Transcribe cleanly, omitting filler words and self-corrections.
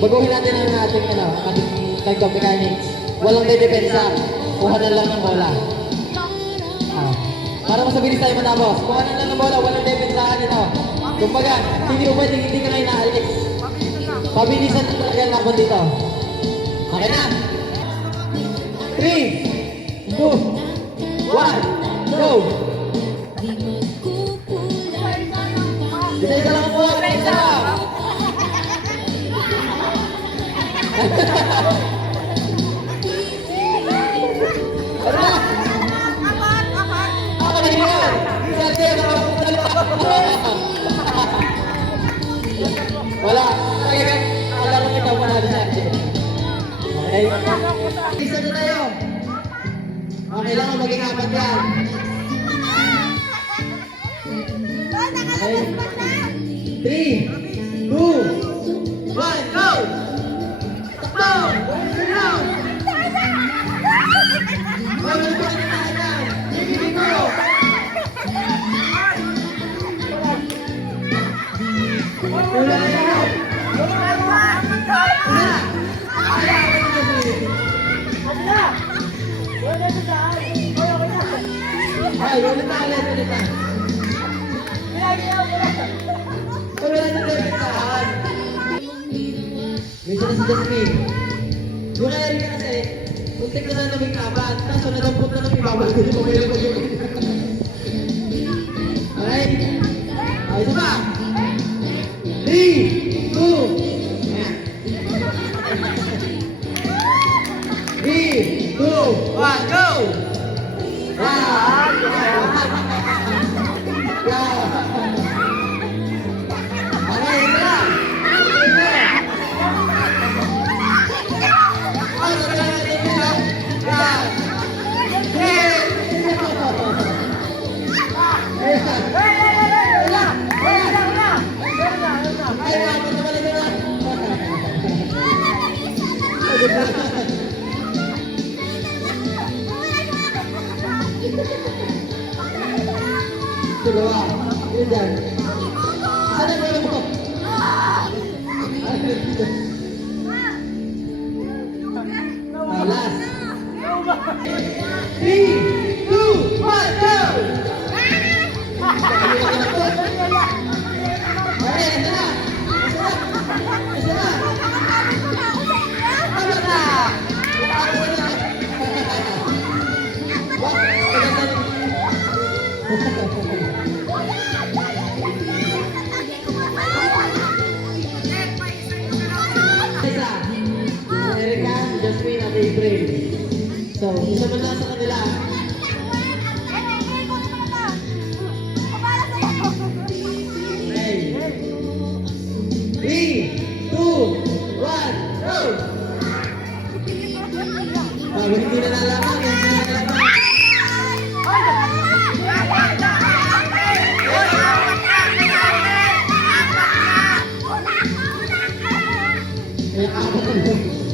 Baguhin natin ang ating tag mechanics. Walang dedepensa. Kuha na lang ng bola. Para mas mabilis tayo matapos. Kuha na lang ng bola. Walang dedepensahan ito. Kumbaga, hindi mo pwede, hindi ka ngayon naalis. Pabilisan na talaga ang laban dito. Okay na? 3, 2, 1, go! Isa-isa lang po. Isa lang. Ano na? Ako na yun. Isa-isa nakapunta lang. Wala. Talagang alaro ikaw pa natin sa action. Okay? Isa na tayo. Okay lang kung maging apat yan. Okay? 3, 2, 1, go! Takbo! Round! Bawal pa na tayo! Sige ko! Wala na yun! Ay, ulit na ulit, ulit na. Wala na tayo. May sana si Jasmine. Doon kaya rin kasi, muntik na sana may kapat, kaso nadampot na ng ibabal ko yung mga ilang yun. Okay? Okay, isa pa. 3, 2, 3, 2, 1, go! Dalawa. Yun dyan. Sana mo mo? Last. 3, 2, 1, go! Okay, isa na. Isa na. Ano na? Erica, Jasmine at April. So, isa man lang sa kanila. Okay. 3, 2, 1, go! Hindi na nalaman. Hindi na nalaman.